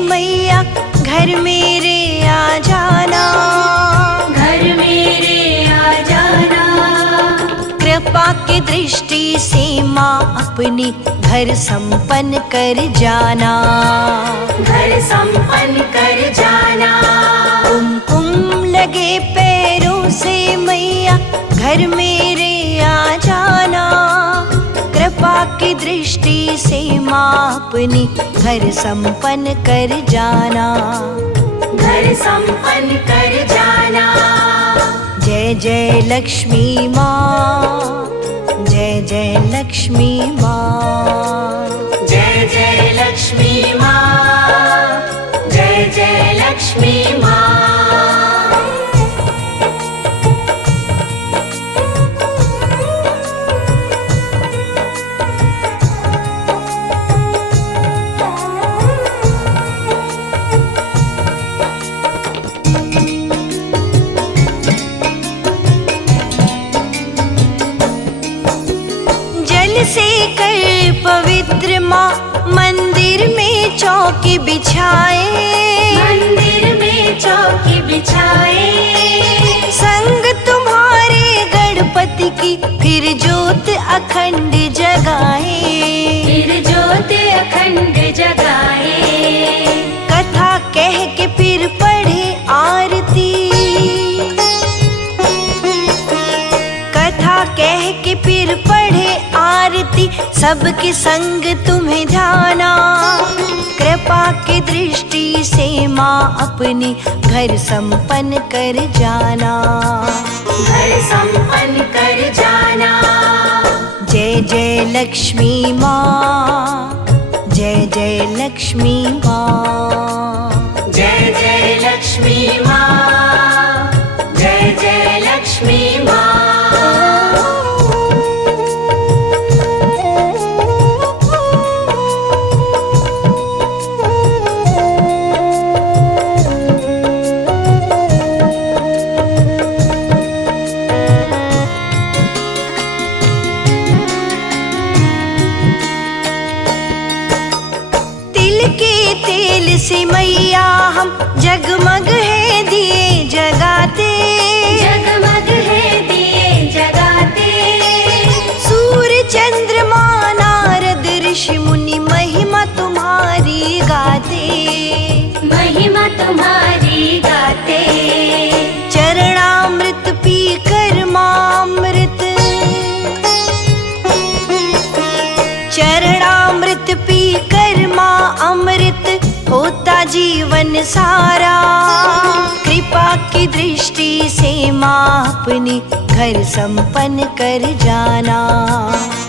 मैया घर मेरे आ जाना, घर मेरे आ जाना। कृपा की दृष्टि से माँ अपनी घर संपन्न कर जाना, घर संपन्न कर जाना। कुमकुम लगे पैरों से मैया घर मेरे आ जाना, कृपा की दृष्टि से माँ अपनी घर संपन्न कर जाना, घर संपन्न कर जाना। जय जय लक्ष्मी माँ, जय जय लक्ष्मी माँ, जय जय लक्ष्मी माँ, जय जय लक्ष्मी माँ। से कर पवित्र माँ मंदिर में चौकी बिछाए, मंदिर में चौकी बिछाए। संग तुम्हारे गणपति की फिर ज्योत अखंड जगाए, फिर ज्योत अखंड जगाए। कथा कह के फिर पढ़े आरती, कथा कह के फिर पढ़े आरती, सबके संग तुम्हें ध्याना, कृपा की दृष्टि से माँ अपनी घर संपन्न कर जाना, घर संपन्न कर जाना। जय जय लक्ष्मी माँ, जय जय लक्ष्मी माँ, जय जय लक्ष्मी माँ, जय जय लक्ष्मी माँ। से मैया हम जगमग है दिए जगाते, जगमग है दिए जगाते। सूर्य चंद्रमा नारद ऋषि मुनि महिमा तुम्हारी गाते, महिमा तुम्हारी गाते। चरणामृत पी कर मामृत, चरणामृत पी कर माँ अमृत होता जीवन सारा, कृपा की दृष्टि से माँ अपनी घर संपन्न कर जाना,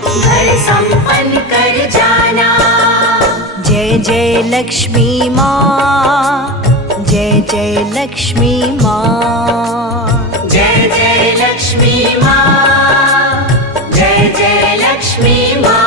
घर संपन्न कर जाना। जय जय लक्ष्मी माँ, जय जय लक्ष्मी माँ, जय जय लक्ष्मी माँ, जय जय लक्ष्मी माँ।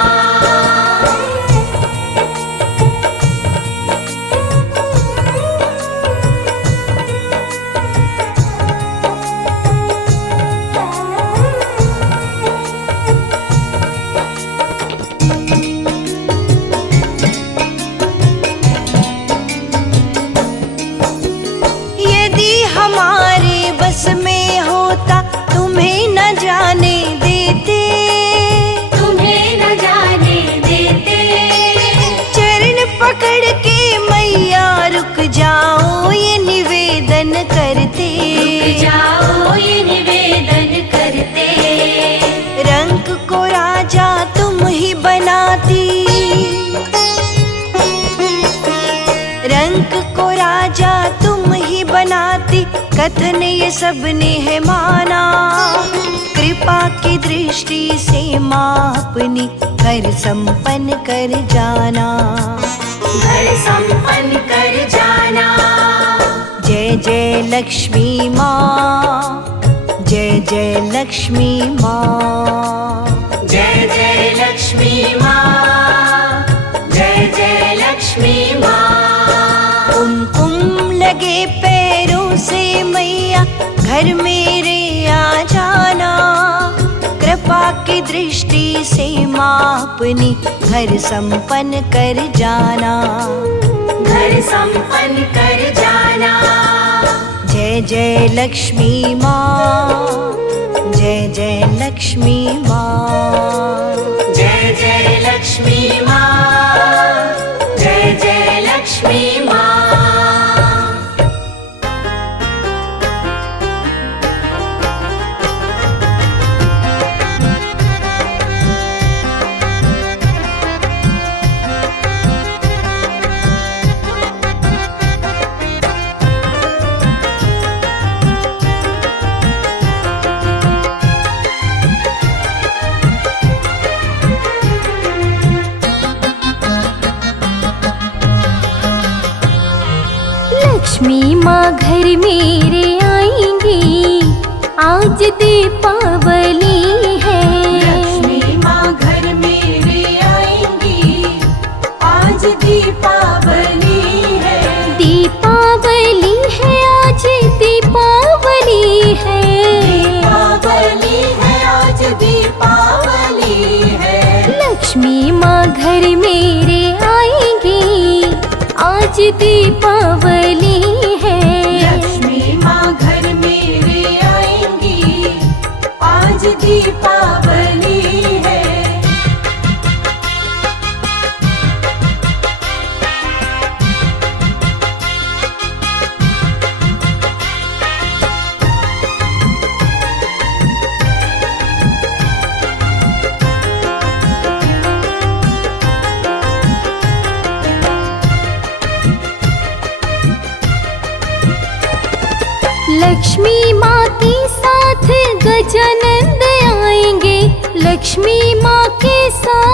बस में होता तुम्हें न जाने देते, तुम्हें न जाने देते। चरण पकड़ के मैया रुक जाओ ये निवेदन करते, रुक जाओ ये निवेदन करते। रंग को राजा तुम ही बनाती, रंग को राजा तुम ही बनाती, कथन ये सबने है माना, कृपा की दृष्टि से माँ अपनी घर संपन्न कर जाना, घर संपन्न कर जाना। जय जय लक्ष्मी माँ, जय जय लक्ष्मी माँ, जय जय लक्ष्मी माँ, जय जय लक्ष्मी माँ। कुमकुम लगे पैरों से मैया घर मेरे आ जाना, कृपा की दृष्टि से माँ अपनी घर संपन्न कर जाना, घर संपन्न कर जाना। जय जय लक्ष्मी माँ, जय जय लक्ष्मी माँ, जय जय लक्ष्मी माँ, जय जय लक्ष्मी माँ। लक्ष्मी माँ घर मेरे आएंगी, आज दीपावली है। लक्ष्मी माँ घर मेरे आएंगी, आज दीपावली है। दीपावली है, आज दीपावली है। दीपावली है, आज दीपावली है। लक्ष्मी माँ घर मेरे आएंगी, आज दीपावली है। लक्ष्मी माँ घर मेरे आएंगी, आज दीपावली है। लक्ष्मी माँ के साथ गजानंद आएंगे, लक्ष्मी माँ के साथ।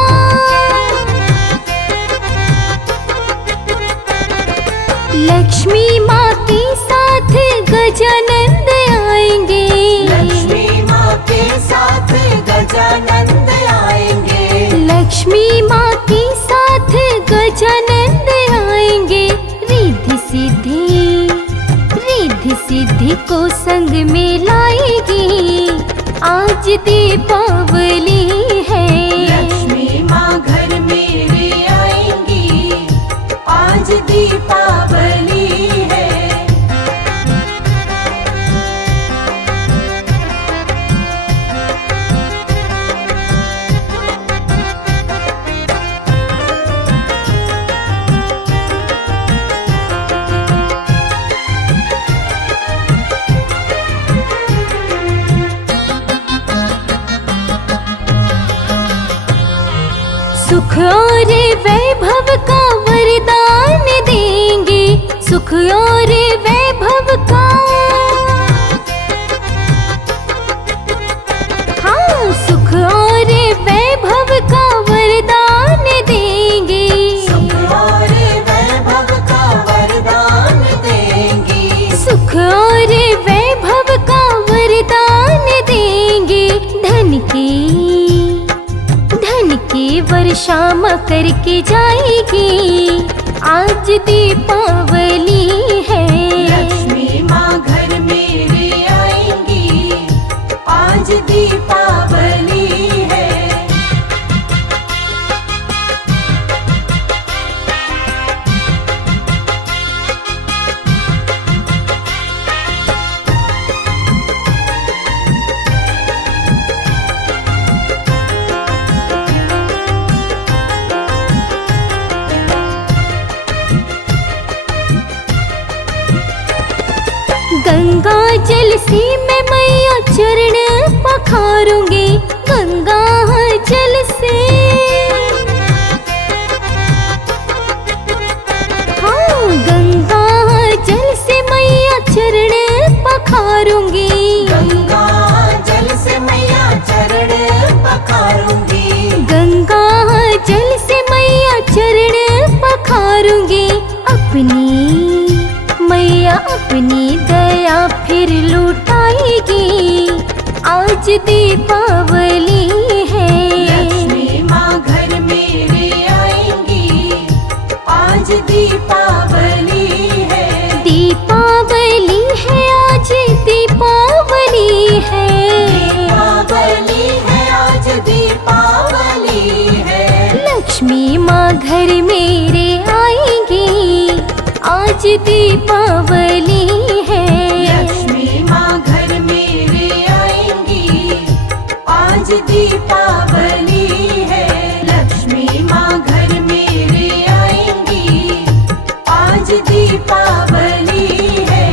लक्ष्मी माँ के साथ गजानंद आएंगे। लक्ष्मी माँ के साथ गजानंद आएंगे। लक्ष्मी माँ के साथ गजानंद आएंगे। रिद्धि सिद्धि को संग में लाएगी, आज दीपावली है। लक्ष्मी माँ घर मेरे आएंगी, आज दीपावली है। सुख और वैभव का वरदान देंगे, सुख और वैभव का। हाँ, सुख और वैभव का वरदान देंगे। सुख और वैभव का वरदान देंगी। सुख और वैभव का वरदान देंगे। धन की वर्षा करके जाएगी, आज दीपावली है। लक्ष्मी माँ घर मेरे आएंगी, आज दीपावली है। गंगा जल से मैं मैया चरण पखारूंगी, गंगा जल से। हाँ, गंगा जल से मैया चरण पखारूंगी। गंगा जल से मैया चरण पखारूंगी। गंगा जल से मैया चरण पखारूंगी। मैया अपनी दया फिर लुटाएगी, आज दीपावली है। लक्ष्मी माँ घर मेरे आएंगी, आज दीपावली है। दीपावली है, आज दीपावली है। दीपावली है, आज दीपावली है। लक्ष्मी माँ घर मेरे आएंगी, दीपावली है। लक्ष्मी माँ घर मेरे आएंगी, आज दीपावली है। लक्ष्मी माँ घर मेरे आएंगी, आज दीपावली है।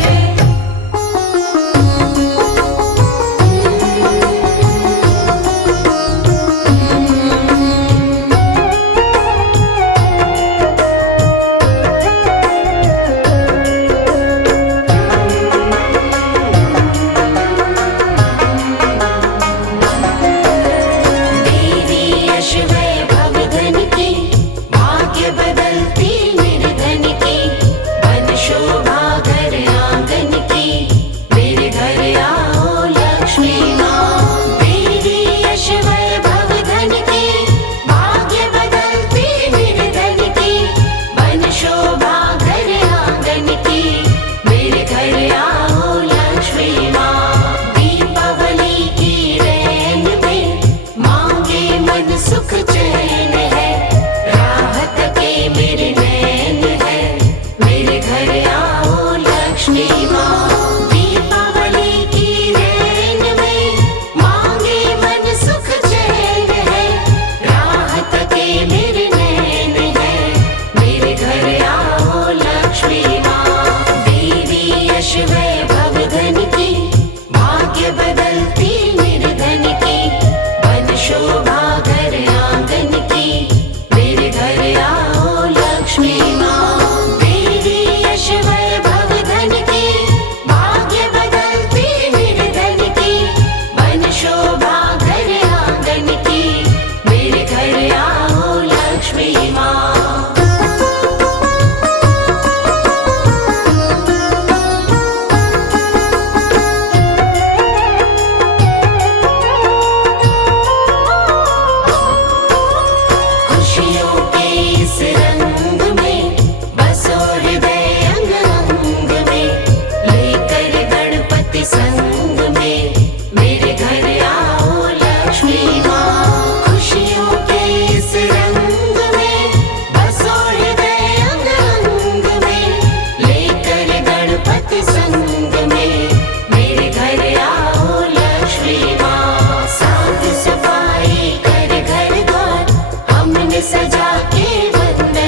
सजा के वंदन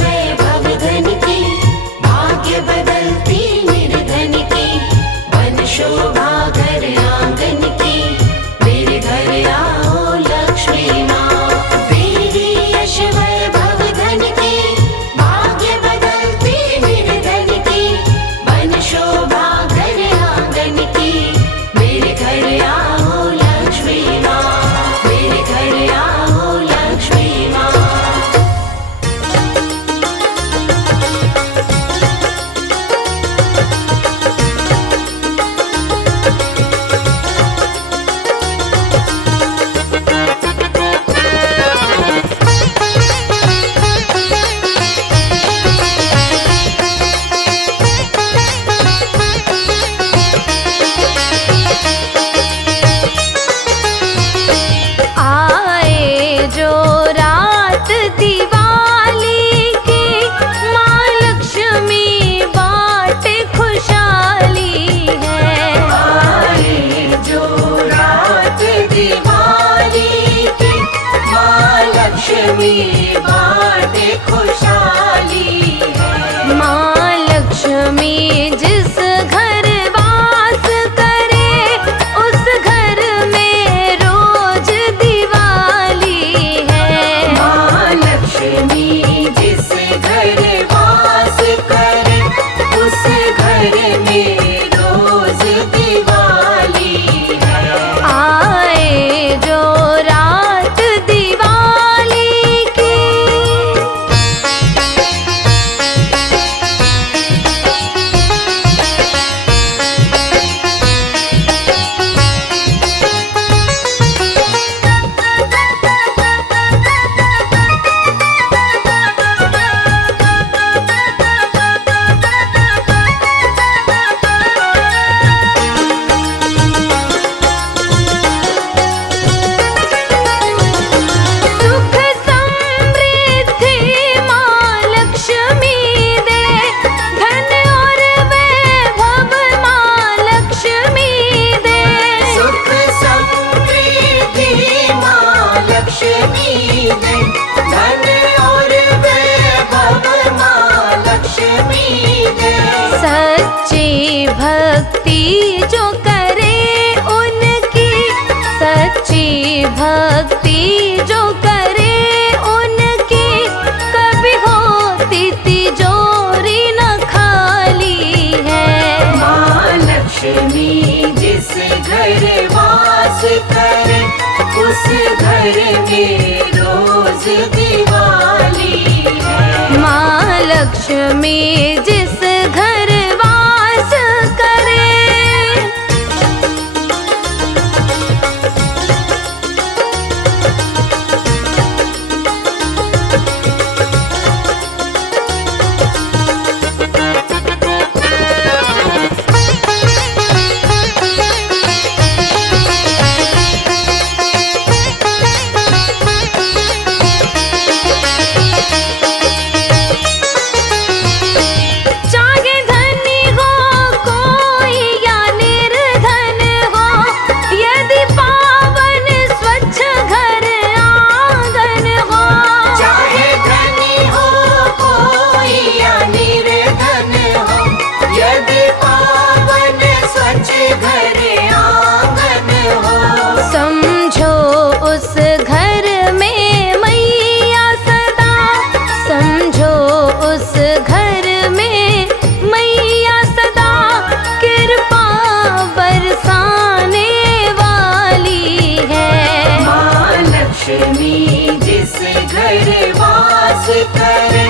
वैभव धन की, भाग्य बदलती निर्धन की, वन शोभा घर आंगन की, मेरे घर आओ लक्ष्मी माँ। तेरी यश वैभव धन की, भाग्य बदलती निर्धन की, वन शोभा घर आंगन की, मेरे घर आओ लक्ष्मी माँ, मेरे घर आओ लक्ष्मी माँ। आए जो रात दिवाली की, माँ लक्ष्मी बाटे खुशहाली है। आए जो रात दिवाली की, माँ लक्ष्मी बाटे खुशहाली है। माँ लक्ष्मी जिस घर वास करे, उस घर में रोज दिवाली है। माँ लक्ष्मी जिस घर वास करे, उस घर में रोज दिवाली है। आए जो रात दिवाली की, सुख समृद्धि माँ लक्ष्मी दे, धन और वैभव माँ लक्ष्मी दे। सुख समृद्धि माँ लक्ष्मी दे, धन और वैभव माँ लक्ष्मी दे। सच्ची भक्ति जो करे उनकी, सच्ची भक्ति जो करे उनकी, कभी होती तिजोरी न खाली है। माँ लक्ष्मी जिस घर वास करे, उस घर में रोज दिवाली है। माँ लक्ष्मी जिस घर वास करे, चाहे धनी हो कोई या निर्धन हो, यदि पावन स्वच्छ घर आंगन हो। चाहे धनी हो कोई या निर्धन हो, यदि पावन स्वच्छ घर आंगन हो। समझो उस घर में मैया सदा, समझो उस घर में मैया सदा, कृपा बरसाने वाली है। माँ लक्ष्मी जिस घर वास करे,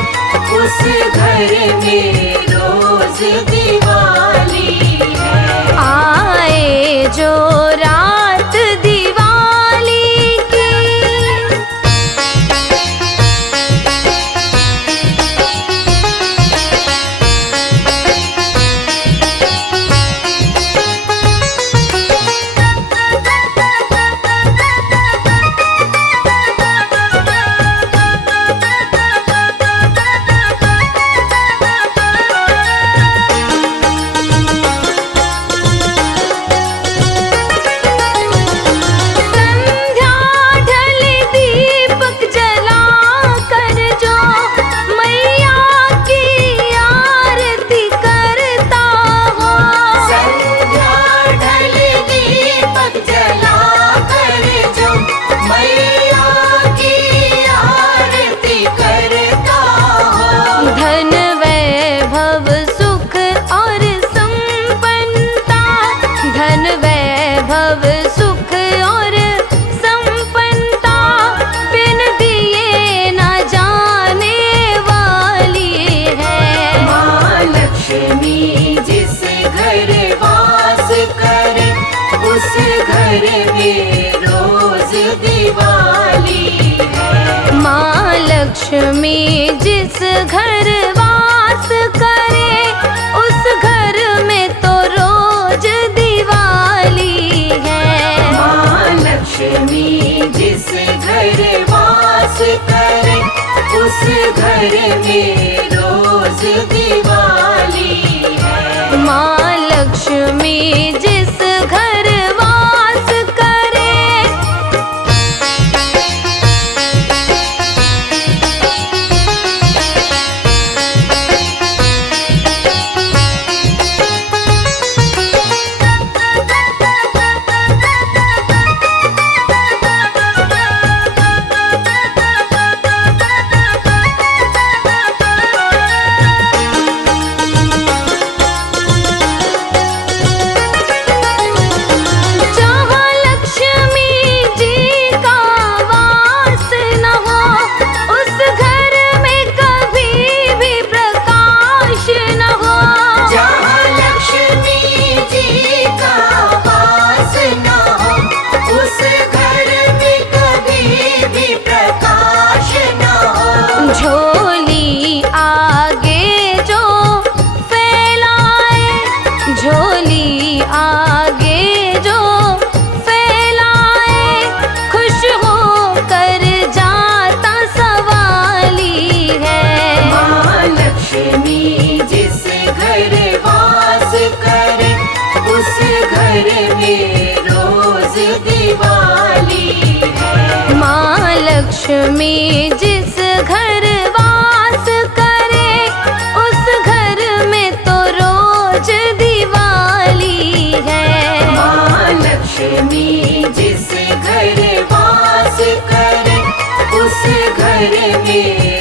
उस घर में रोज दिवाली है। आए जो रात दिवाली की, धन वैभव सुख और संपन्नता, धन वैभव सुख और संपन्नता, बिन दिए न जाने वाली है। माँ लक्ष्मी जिस घर वास करे, उस घर में रोज दिवाली है। माँ लक्ष्मी जिस घर वास करे, उस घर में तो रोज दिवाली है। माँ लक्ष्मी जिस घर वास करे, उस घर में रोज दिवाली है। माँ लक्ष्मी जिस घर वास करे, जहाँ लक्ष्मी जी का वास न हो, उस घर में कभी भी प्रकाश न हो। जहाँ लक्ष्मी जी का वास न हो, उस घर में कभी भी प्रकाश न हो। झोली आगे जो फैलाए, झोली आगे जो फैलाए, खुश होकर जाता सवाली है। माँ लक्ष्मी जिस घर वास करे, उस घर में रोज दिवाली है। माँ लक्ष्मी जिस घर वास करे, उस घर में तो रोज दिवाली है। माँ लक्ष्मी जिस घर वास करे, उस घर में